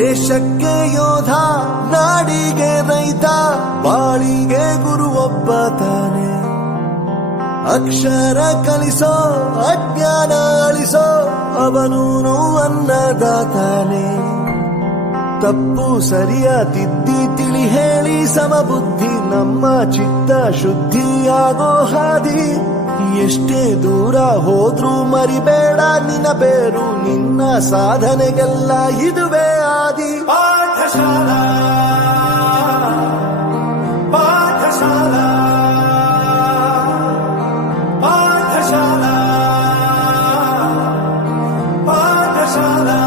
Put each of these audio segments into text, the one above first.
ದೇಶಕ್ಕೆ ಯೋಧ, ನಾಡಿಗೆ ರೈತ, ಬಾಳಿಗೆ ಗುರು ಒಬ್ಬ ತಾನೆ. ಅಕ್ಷರ ಕಲಿಸೋ, ಅಜ್ಞಾನ ಅಳಿಸೋ, ಅವನೂನು ಅನ್ನದಾತಾನೆ. ತಪ್ಪು ಸರಿಯ ತಿದ್ದಿ ತಿಳಿ ಹೇಳಿ ಸಮಬುದ್ಧಿ, ನಮ್ಮ ಚಿತ್ತ ಶುದ್ಧಿಯಾಗೋ ಹಾದಿ. ಎಷ್ಟೇ ದೂರ ಹೋದ್ರೂ ಮರಿಬೇಡ ನಿನ್ನ ಬೇರು, ನಿನ್ನ ಸಾಧನೆಗೆಲ್ಲ ಇದುವೇ ಆದಿ. ಪಾಠಶಾಲಾ ಪಾಠಶಾಲಾ ಪಾಠಶಾಲಾ ಪಾಠಶಾಲಾ.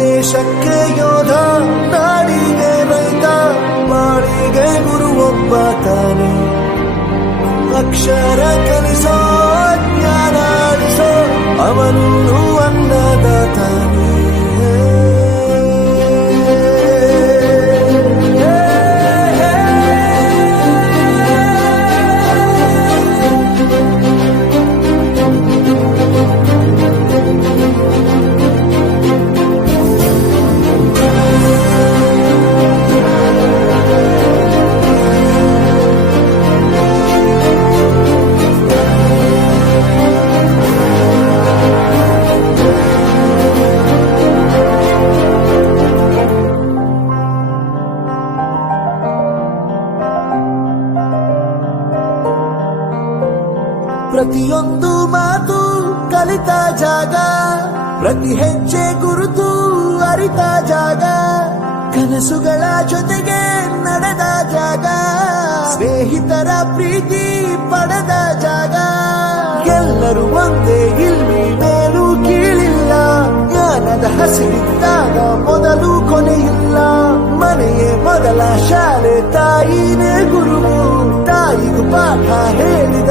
ದೇಶಕ್ಕೆ ಯೋಧ, ನಾಡಿಗೆ ರೈತ, ಬಾಳಿಗೆ ಗುರು ಒಬ್ಬ ತಾನೆ. ಅಕ್ಷರ ಕಲಿಸೋ, ಜ್ಞಾನ ಅಳಿಸೋ, ಅವನೂನು ಅನ್ನದಾತಾನೆ. ಪ್ರತಿಯೊಂದು ಮಾತು ಕಲಿತ ಜಾಗ, ಪ್ರತಿ ಹೆಜ್ಜೆ ಗುರುತು ಅರಿತ ಜಾಗ, ಕನಸುಗಳ ಜೊತೆಗೆ ನಡೆದ ಜಾಗ, ಸ್ನೇಹಿತರ ಪ್ರೀತಿ ಪಡೆದ ಜಾಗ. ಎಲ್ಲರೂ ಒಂದೇ, ಇಲ್ಲಿ ಮೇಲೂ ಕೀಳಿಲ್ಲ, ಜ್ಞಾನದ ಹಸಿರಿದ್ದಾಗ ಮೊದಲು ಕೊನೆಯಿಲ್ಲ. ಮನೆಯೇ ಮೊದಲ ಶಾಲೆ, ತಾಯಿನೇ ಗುರುವು, ತಾಯಿಗೂ ಪಾಠ ಹೇಳಿದ